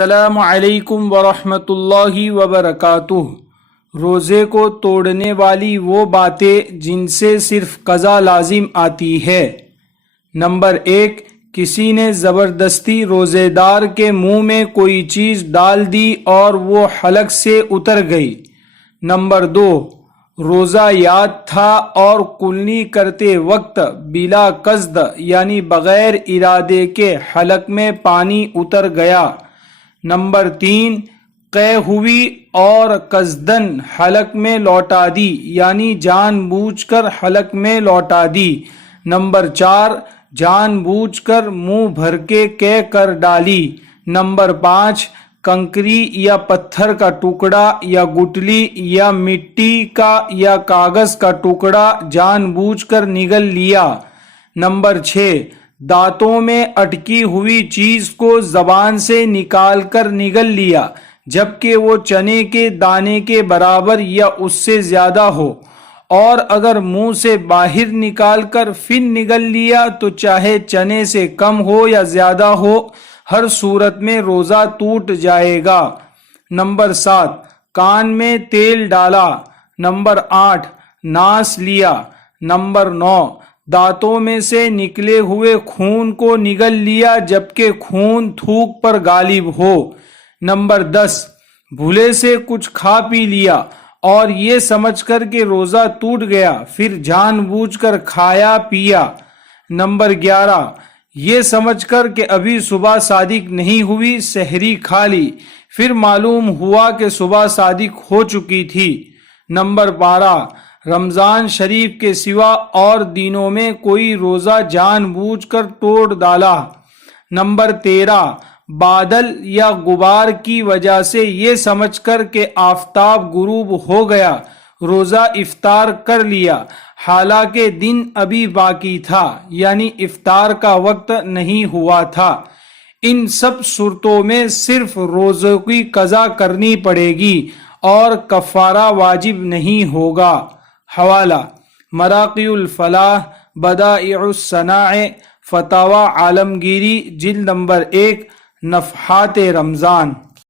السلام علیکم ورحمۃ اللہ وبرکاتہ۔ روزے کو توڑنے والی وہ باتیں جن سے صرف قضا لازم آتی ہے۔ نمبر 1، کسی نے زبردستی روزے دار کے منہ میں کوئی چیز ڈال دی اور وہ حلق سے اتر گئی۔ نمبر 2، روزہ یاد تھا اور کلنی کرتے وقت بلا قصد یعنی بغیر ارادے کے حلق میں پانی اتر گیا۔ نمبر 3، قے ہوئی اور قصدن حلق میں لوٹا دی یعنی جان بوجھ کر حلق میں لوٹا دی۔ نمبر 4، جان بوجھ کر منہ بھر کے قے کر ڈالی۔ نمبر 5، کنکری یا پتھر کا ٹکڑا یا گٹلی یا مٹی کا یا کاغذ کا ٹکڑا جان بوجھ کر نگل لیا۔ نمبر 6، دانتوں میں اٹکی ہوئی چیز کو زبان سے نکال کر نگل لیا جبکہ وہ چنے کے دانے کے برابر یا اس سے زیادہ ہو، اور اگر منہ سے باہر نکال کر پھر نگل لیا تو چاہے چنے سے کم ہو یا زیادہ ہو، ہر صورت میں روزہ ٹوٹ جائے گا۔ نمبر 7، کان میں تیل ڈالا۔ نمبر 8، ناس لیا۔ نمبر 9، دانتوں میں سے نکلے ہوئے خون کو نگل لیا جبکہ خون تھوک پر غالب ہو۔ نمبر 10، بھولے سے کچھ کھا پی لیا اور یہ سمجھ کر کہ روزہ ٹوٹ گیا پھر جان بوجھ کر کھایا پیا۔ نمبر 11، یہ سمجھ کر کہ ابھی صبح صادق نہیں ہوئی سحری کھا لی پھر معلوم ہوا کہ صبح صادق ہو چکی تھی۔ نمبر 12، رمضان شریف کے سوا اور دنوں میں کوئی روزہ جان بوجھ کر توڑ ڈالا۔ نمبر 13، بادل یا غبار کی وجہ سے یہ سمجھ کر کہ آفتاب غروب ہو گیا روزہ افطار کر لیا حالانکہ دن ابھی باقی تھا یعنی افطار کا وقت نہیں ہوا تھا۔ ان سب صورتوں میں صرف روزے کی قضا کرنی پڑے گی اور کفارہ واجب نہیں ہوگا۔ حوالہ: مراقی الفلاح، بدائع الصنائع، فتاوی عالمگیری، جلد نمبر 1، نفحات رمضان۔